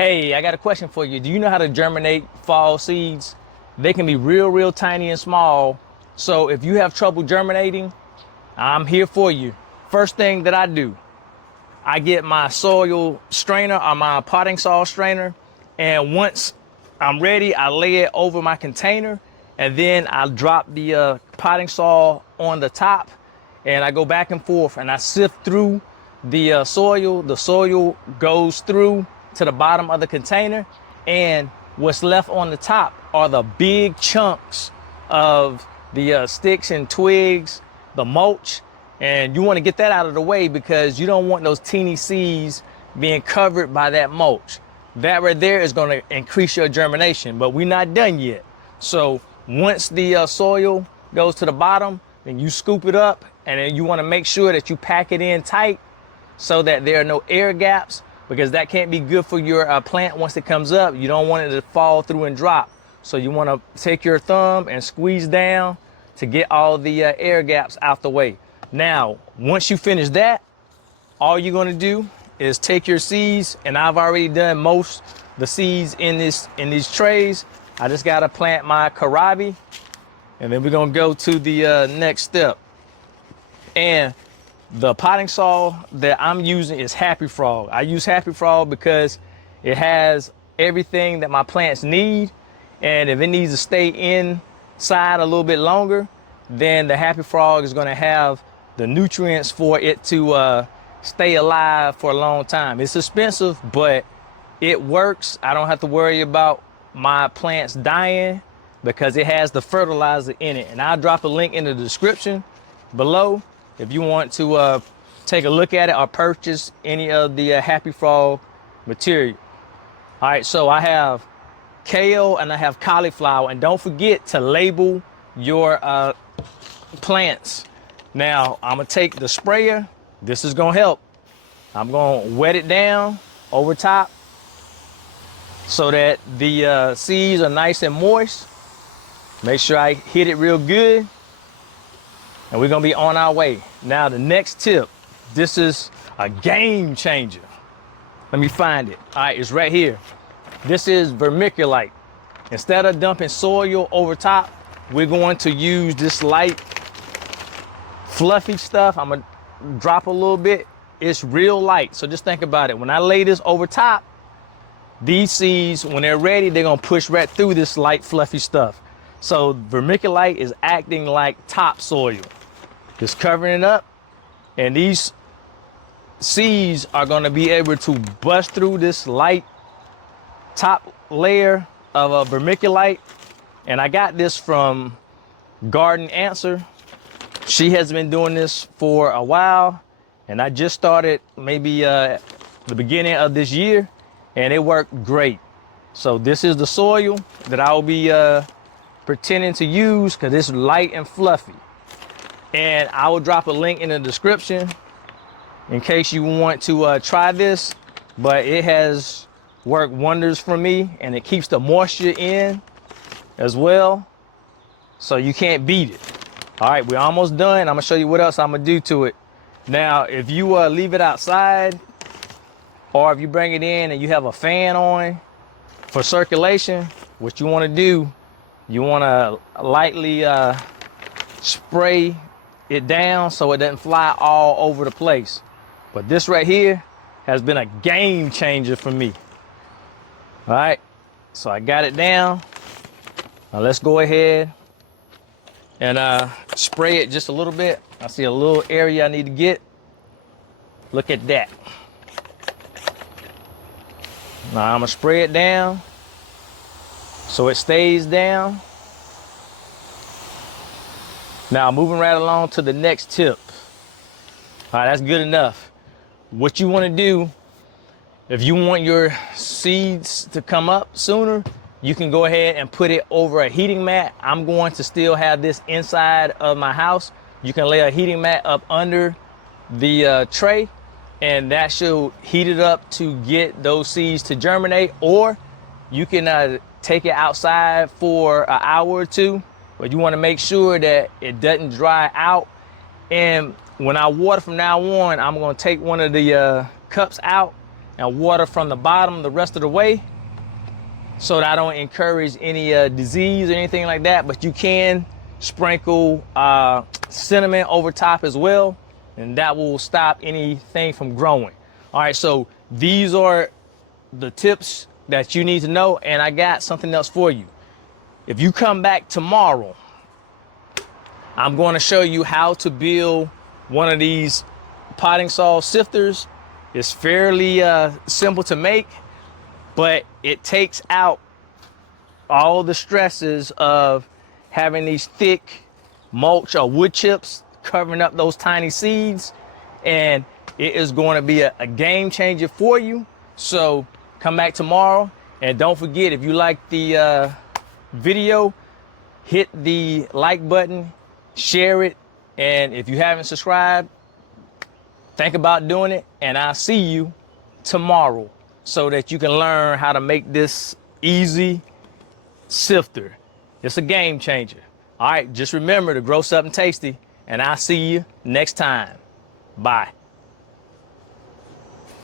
Hey, I got a question for you. Do you know how to germinate fall seeds? They can be real tiny and small. So if you have trouble germinating, I'm here for you. First thing that I do, I get my soil strainer or my potting soil strainer. And once I'm ready, I lay it over my container and then I drop the potting soil on the top and I go back and forth and I sift through the soil. The soil goes through to the bottom of the container, and what's left on the top are the big chunks of the sticks and twigs, the mulch, and you want to get that out of the way because you don't want those teeny seeds being covered by that mulch. That right there is going to increase your germination, but we're not done yet. So once the soil goes to the bottom, then you scoop it up, and then you want to make sure that you pack it in tight so that there are no air gaps, because that can't be good for your plant once it comes up. You don't want it to fall through and drop. So you want to take your thumb and squeeze down to get all the air gaps out the way. Now, once you finish that, all you're going to do is take your seeds, and I've already done most the seeds in these trays. I just got to plant my kohlrabi, and then we're going to go to the next step. And the potting soil that I'm using is Happy Frog. I use Happy Frog because it has everything that my plants need. And if it needs to stay inside a little bit longer, then the Happy Frog is going to have the nutrients for it to stay alive for a long time. It's expensive, but it works. I don't have to worry about my plants dying because it has the fertilizer in it. And I'll drop a link in the description below if you want to take a look at it or purchase any of the Happy Frog material. All right, so I have kale and I have cauliflower, and don't forget to label your plants. Now, I'm gonna take the sprayer. This is gonna help. I'm gonna wet it down over top so that the seeds are nice and moist. Make sure I hit it real good. And we're gonna be on our way. Now, the next tip, this is a game changer. Let me find it. All right, it's right here. This is vermiculite. Instead of dumping soil over top, we're going to use this light, fluffy stuff. I'm gonna drop a little bit. It's real light, so just think about it. When I lay this over top, these seeds, when they're ready, they're gonna push right through this light, fluffy stuff. So vermiculite is acting like topsoil. Just covering it up, and these seeds are going to be able to bust through this light top layer of a vermiculite. And I got this from Garden Answer. She has been doing this for a while, and I just started maybe the beginning of this year, and it worked great. So this is the soil that I will be pretending to use because it's light and fluffy. And I will drop a link in the description in case you want to try this, but it has worked wonders for me, and it keeps the moisture in as well, so you can't beat it. All right, we're almost done. I'm gonna show you what else I'm gonna do to it. Now, if you leave it outside, or if you bring it in and you have a fan on for circulation, what you wanna do, you wanna lightly spray it down so it doesn't fly all over the place. But this right here has been a game changer for me. All right, so I got it down. Now let's go ahead and spray it just a little bit. I see a little area I need to get. Look at that. Now I'm gonna spray it down so it stays down. Now, moving right along to the next tip. All right, that's good enough. What you want to do, if you want your seeds to come up sooner, you can go ahead and put it over a heating mat. I'm going to still have this inside of my house. You can lay a heating mat up under the tray, and that should heat it up to get those seeds to germinate, or you can take it outside for an hour or two. But you want to make sure that it doesn't dry out. And when I water from now on, I'm going to take one of the cups out and water from the bottom the rest of the way, so that I don't encourage any disease or anything like that. But you can sprinkle cinnamon over top as well, and that will stop anything from growing. All right, so these are the tips that you need to know, and I got something else for you. If you come back tomorrow, I'm going to show you how to build one of these potting soil sifters. It's fairly simple to make, but it takes out all the stresses of having these thick mulch or wood chips covering up those tiny seeds, and it is going to be a game changer for you. So come back tomorrow, and don't forget, if you like the video, hit the like button, share it, and if you haven't subscribed, think about doing it, and I'll see you tomorrow so that you can learn how to make this easy sifter. It's a game changer. All right, just remember to grow something tasty, and I'll see you next time. Bye.